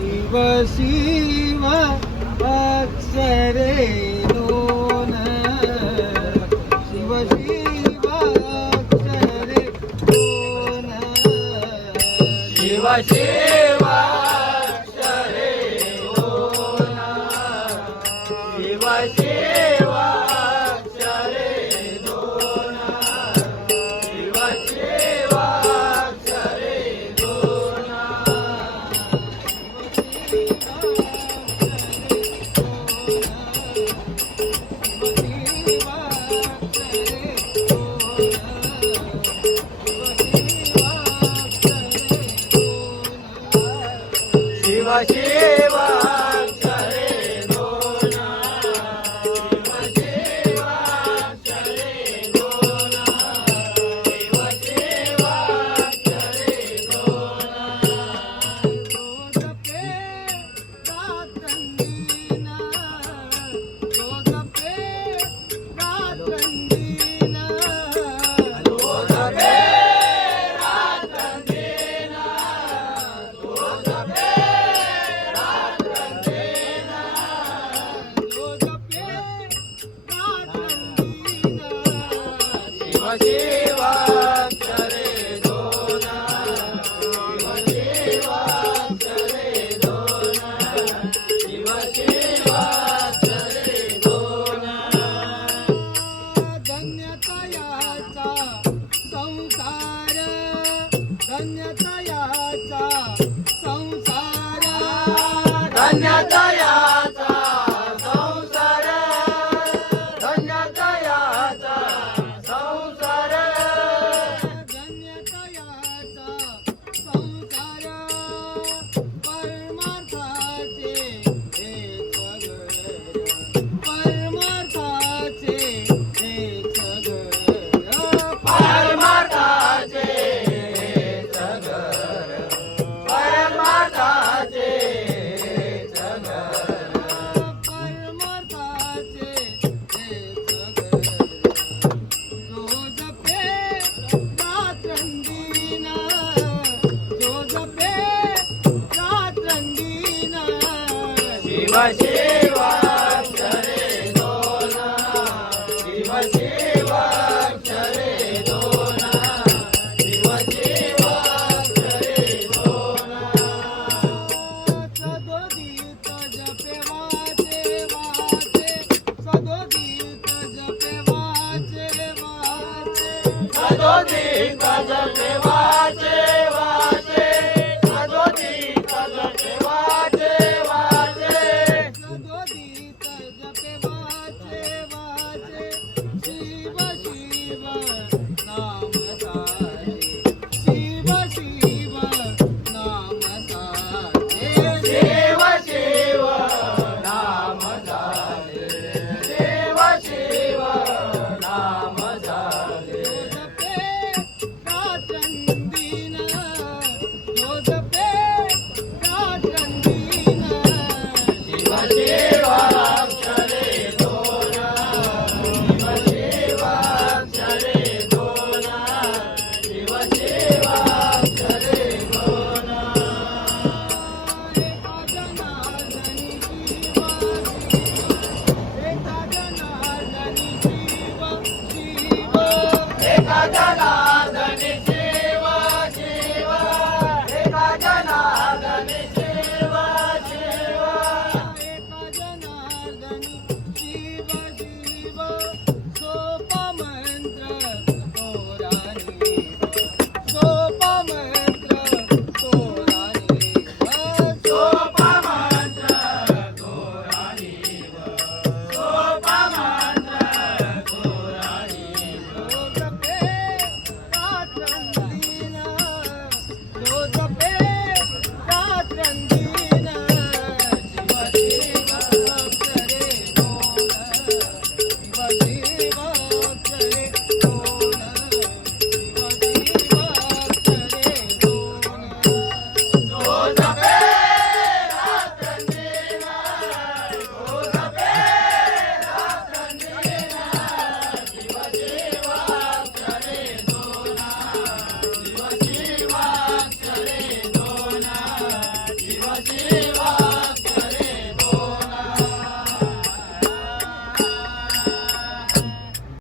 शिव शिव अक्षरे दोन शिव शिव अक्षरे दोन शिव शिव अक्षरे दोन शिव शिव ಕನ್ಯಾದಾನ ज्योति भजते Yeah.